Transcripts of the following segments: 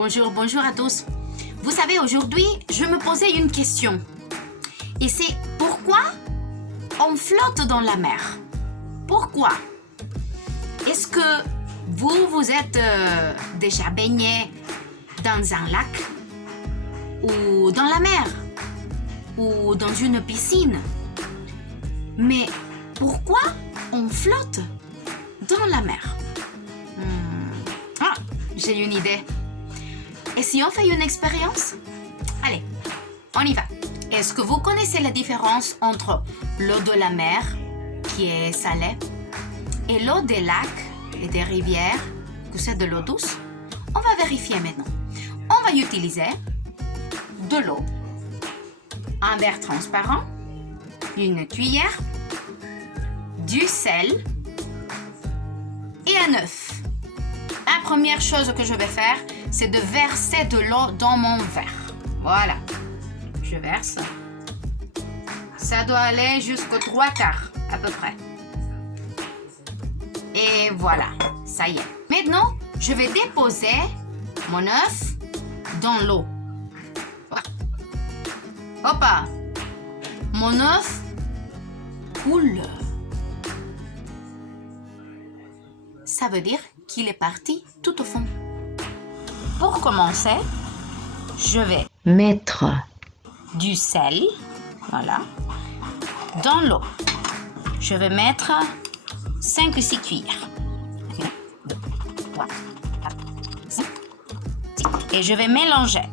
Bonjour, bonjour à tous. Vous savez, aujourd'hui, je me posais une question. Et c'est pourquoi on flotte dans la mer? Pourquoi? Est-ce que vous êtes déjà baigné dans un lac? Ou dans la mer? Ou dans une piscine? Mais pourquoi on flotte dans la mer? Ah, j'ai une idée. Et si on fait une expérience? Allez, on y va. Est-ce que vous connaissez la différence entre l'eau de la mer, qui est salée, et l'eau des lacs et des rivières, que c'est de l'eau douce? On va vérifier maintenant. On va utiliser de l'eau, un verre transparent, une cuillère, du sel et un œuf. La première chose que je vais faire, c'est de verser de l'eau dans mon verre. Voilà. Je verse. Ça doit aller jusqu'aux 3/4 à peu près. Et voilà, ça y est. Maintenant, je vais déposer mon œuf dans l'eau. Hoppa! Mon œuf coule. Ça veut dire qu'il est parti tout au fond. Pour commencer, je vais mettre du sel, voilà, dans l'eau. Je vais mettre 5 ou 6 cuillères. 1, 2, 3, 4, 5, 6. Et je vais mélanger.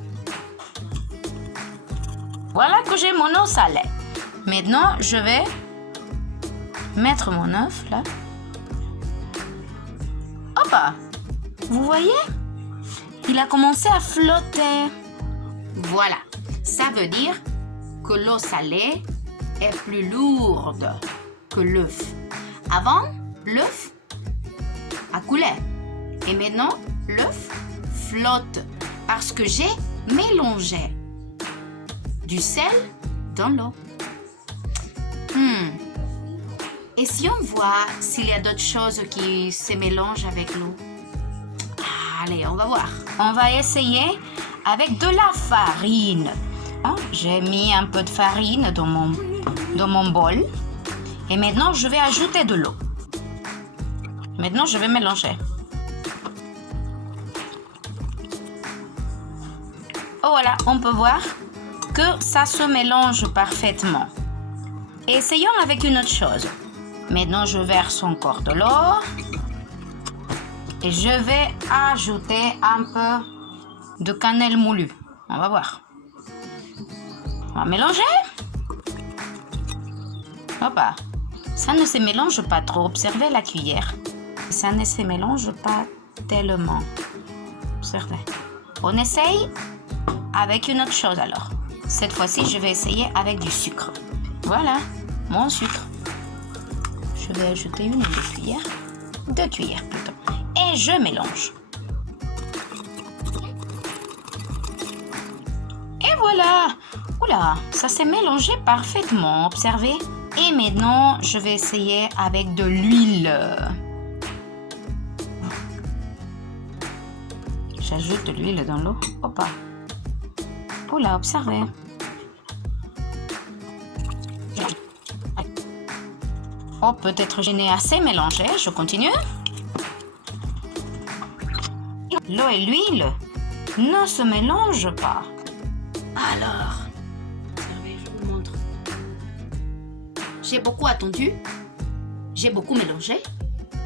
Voilà que j'ai mon eau salée. Maintenant, je vais mettre mon œuf là. Hoppa! Vous voyez? Il a commencé à flotter. Voilà. Ça veut dire que l'eau salée est plus lourde que l'œuf. Avant, l'œuf a coulé. Et maintenant, l'œuf flotte parce que j'ai mélangé du sel dans l'eau. Et si on voit s'il y a d'autres choses qui se mélangent avec l'eau? Allez, on va voir. On va essayer avec de la farine. J'ai mis un peu de farine dans mon bol. Et maintenant, je vais ajouter de l'eau. Maintenant, je vais mélanger. Oh voilà, on peut voir que ça se mélange parfaitement. Essayons avec une autre chose. Maintenant, je verse encore de l'eau. Et je vais ajouter un peu de cannelle moulue. On va voir. On va mélanger. Hoppa. Ça ne se mélange pas trop. Observez la cuillère. Ça ne se mélange pas tellement. Observez. On essaye avec une autre chose alors. Cette fois-ci, je vais essayer avec du sucre. Voilà, mon sucre. Je vais ajouter une ou 2 cuillères. 2 cuillères plutôt. Et je mélange. Et voilà. Oula, ça s'est mélangé parfaitement. Observez. Et maintenant, je vais essayer avec de l'huile. J'ajoute de l'huile dans l'eau. Hoppa. Oula, observez. Oh, peut-être je n'ai assez mélangé. Je continue. L'eau et l'huile ne se mélangent pas. Alors, observez, je vous montre. J'ai beaucoup attendu, j'ai beaucoup mélangé,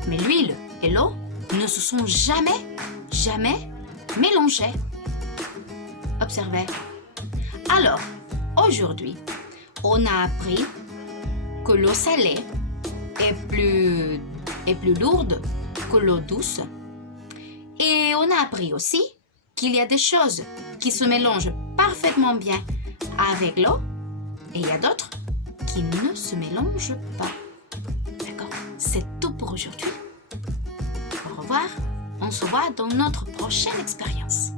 mais l'huile et l'eau ne se sont jamais mélangées. Observez. Alors, aujourd'hui, on a appris que l'eau salée est plus lourde que l'eau douce. Et on a appris aussi qu'il y a des choses qui se mélangent parfaitement bien avec l'eau et il y a d'autres qui ne se mélangent pas. D'accord? C'est tout pour aujourd'hui. Au revoir. On se voit dans notre prochaine expérience.